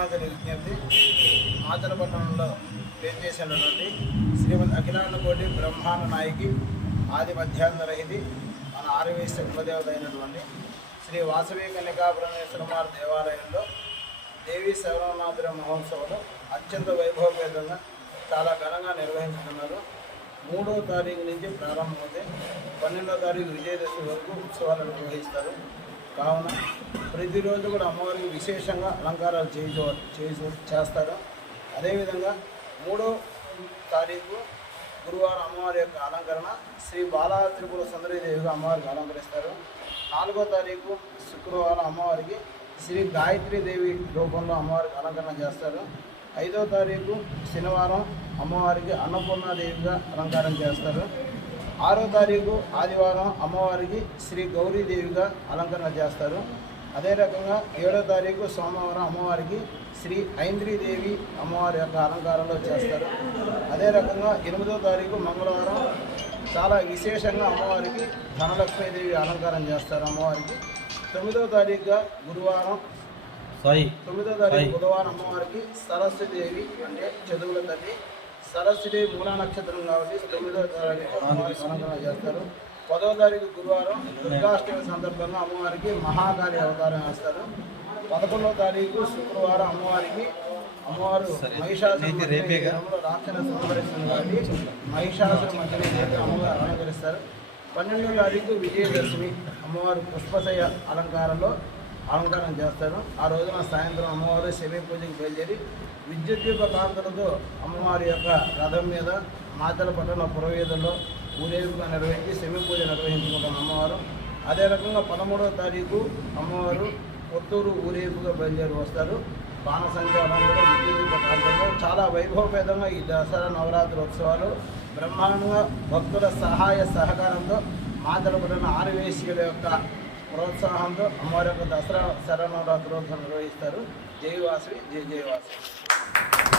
సమాజాల విజ్ఞప్తి మాచలపట్నంలో వేంచేసినటువంటి శ్రీమద్ అఖిలాండకోటి బ్రహ్మాండ నాయకి ఆది మధ్యాంతరహితి మన ఆర్యవేశ కులదేవత అయినటువంటి శ్రీ వాసవి కన్యకాపురమేశ్వరమార్ దేవాలయంలో దేవీ శరవణనాథుల మహోత్సవాలు అత్యంత వైభవపేతంగా చాలా ఘనంగా నిర్వహించుతున్నారు. 3వ తారీఖు నుంచి ప్రారంభమవుతాయి. 12వ తారీఖు విజయదశమి వరకు ఉత్సవాలు నిర్వహిస్తారు. కావున ప్రతిరోజు కూడా అమ్మవారికి విశేషంగా అలంకారాలు చేస్తారు. అదేవిధంగా 3వ తారీఖు గురువారం అమ్మవారి యొక్క అలంకరణ శ్రీ బాలా త్రిపుర సుందరీదేవిగా అమ్మవారికి అలంకరిస్తారు. 4వ తారీఖు శుక్రవారం అమ్మవారికి శ్రీ గాయత్రీదేవి రూపంలో అమ్మవారికి అలంకరణ చేస్తారు. 5వ తారీఖు శనివారం అమ్మవారికి అన్నపూర్ణాదేవిగా అలంకారం చేస్తారు. 6వ తారీఖు ఆదివారం అమ్మవారికి శ్రీ గౌరీదేవిగా అలంకరణ చేస్తారు. అదే రకంగా 7వ తారీఖు సోమవారం అమ్మవారికి శ్రీ ఐంద్రీదేవి అమ్మవారి యొక్క అలంకారంలో చేస్తారు. అదే రకంగా 8వ తారీఖు మంగళవారం చాలా విశేషంగా అమ్మవారికి ధనలక్ష్మీదేవి అలంకారం చేస్తారు. అమ్మవారికి 9వ తారీఖుగా గురువారం 9వ తారీఖు బుధవారం అమ్మవారికి సరస్వతీదేవి అంటే చదువుల తల్లి సరస్వతి మూలా నక్షత్రం కాబట్టి 9వ తారీఖు అమ్మవారికి అలంకరణ చేస్తారు. 10వ తారీఖు గురువారం దుర్గాష్టమి సందర్భంగా అమ్మవారికి మహాకాళి అవతారం వేస్తారు. 11వ తారీఖు శుక్రవారం అమ్మవారు మహిషాసుర రాక్షణ సంహరిస్తుంది కాబట్టి మహిషాసుర మధ్యని అమ్మవారు అలంకరిస్తారు. 12వ తారీఖు విజయదశమి అమ్మవారు పుష్పశయ అలంకారం చేస్తారు. ఆ రోజున సాయంత్రం అమ్మవారు శమీ పూజకి బయలుదేరి విద్యుత్ కాంతులతో అమ్మవారి యొక్క రథం మీద మాచలపట్నం పురవీధుల్లో ఊరేగింపుగా నిర్వహించి శమీ పూజ నిర్వహించుకుంటాం అమ్మవారు. అదే రకంగా 13వ తారీఖు అమ్మవారు కొత్తూరు ఊరేగింపుగా బయలుదేరి వస్తారు. బాణసంచారం కూడా విద్యుత్ కాంతులతో చాలా వైభవపేతంగా ఈ దసరా నవరాత్రి ఉత్సవాలు బ్రహ్మాండంగా భక్తుల సహాయ సహకారంతో మాచలపట్నం ఆర్యవేశ్యుల యొక్క ప్రోత్సాహంతో అమ్మవారి యొక్క దసరా శరన్నవరాత్రి నిర్వహిస్తారు. జై వాసవి జై జై వాసవి.